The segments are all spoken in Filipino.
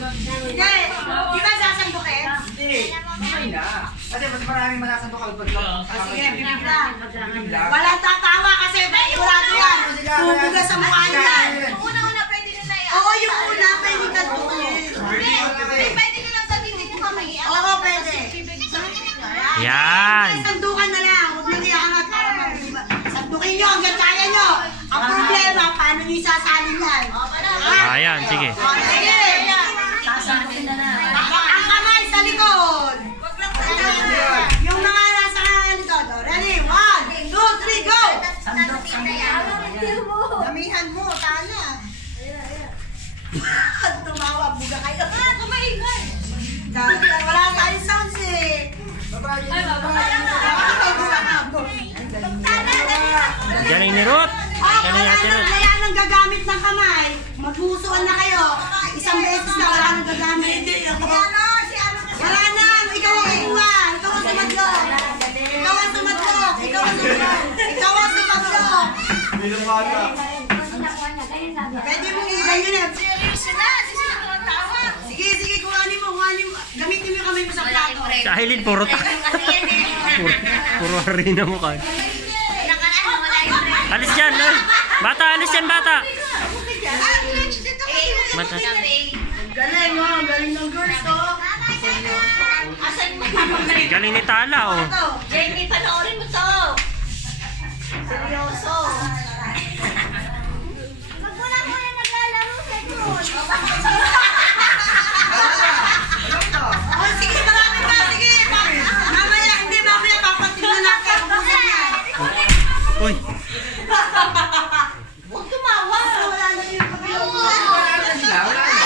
Hindi. Di ba sasandukin? Hindi. Okay na. Kasi mas maraming masasandukan pag Sige, bibig lang. Walang tatawa kasi sigurado yan. Pupuga sa mukha niya. Yung una-una pwede nila yan. Oo, yung una pwede tandukin. Pwede nilang gamitin yung kamay. Oo, pwede. Yan. Sandukan na lang. Huwag nang iangat para mag-iba. Sandukin nyo hanggang kaya nyo. Ang problema, paano nyo isasalin yan? Ayan, sige. Sige. Ang kamay sa likod. Yung mga nasa likod. Ready? 1, 2, 3, go! Damihan mo, tala. Tumawa, buga kayo. Kumaingay. Wala tayong sounds eh. Galing ni Ruth. Galing ni Ate Ruth. Wala nang gagamit ng kamay. Maghusuan na kayo. Isang beses na wala nang gagamit. Wala na. Ikaw ang kukuha. Ikaw ang sumadlok. Ikaw ang sumadlok. Ikaw ang sumadlok. Ikaw ang sumadlok. Pwede mo ganyan na. Sige, sige. Kuhanin mo. Gamitin mo yung kamay mo sa plato. Sa Aileen, puro puro harina mo ka. Alis dyan, eh. Bata, alis dyan, bata. Bata. Galing mo. Galing ng girls to. Galing ni Tala, oh. Jamie, panoorin mo to. Seryoso. Pag wala mo na naglalaro sa doon. Oh, sige, marami pa. Sige. Mamaya, hindi. Mamaya, papatignan natin. Ubusin yan. Uy. Huwag tumawa. Wala na yung paglawa. Wala na sila. Wala na.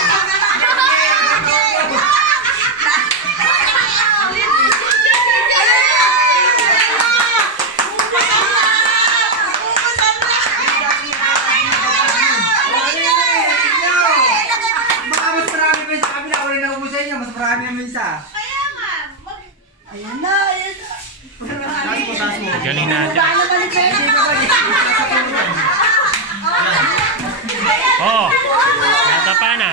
Ayan na, ayan na. Galing natin. Oh. Nadapa na.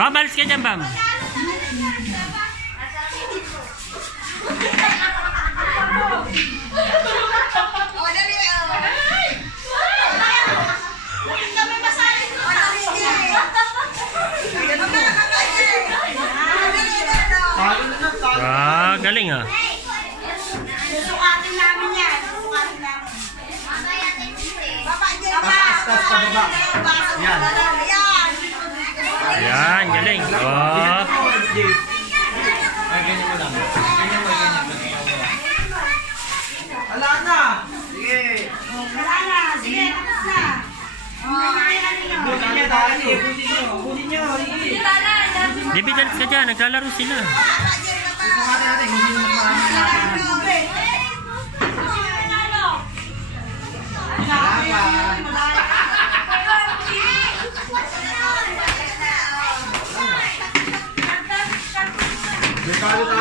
Bam, alis ka dyan, Bam. Ah, galing ah. Susukatin namin yan. Susukatin namin. Yan. Ayan, galing. Oh. Ganyan mo lang. Ganyan mo, ganyan. Wala na. Sige. Wala na. Sige, tapos na. Busin niyo tayo. Busin niyo. David, alis ka dyan. Naglalaro sila. Susukatin natin. Busin niyo marami natin. Wala pa.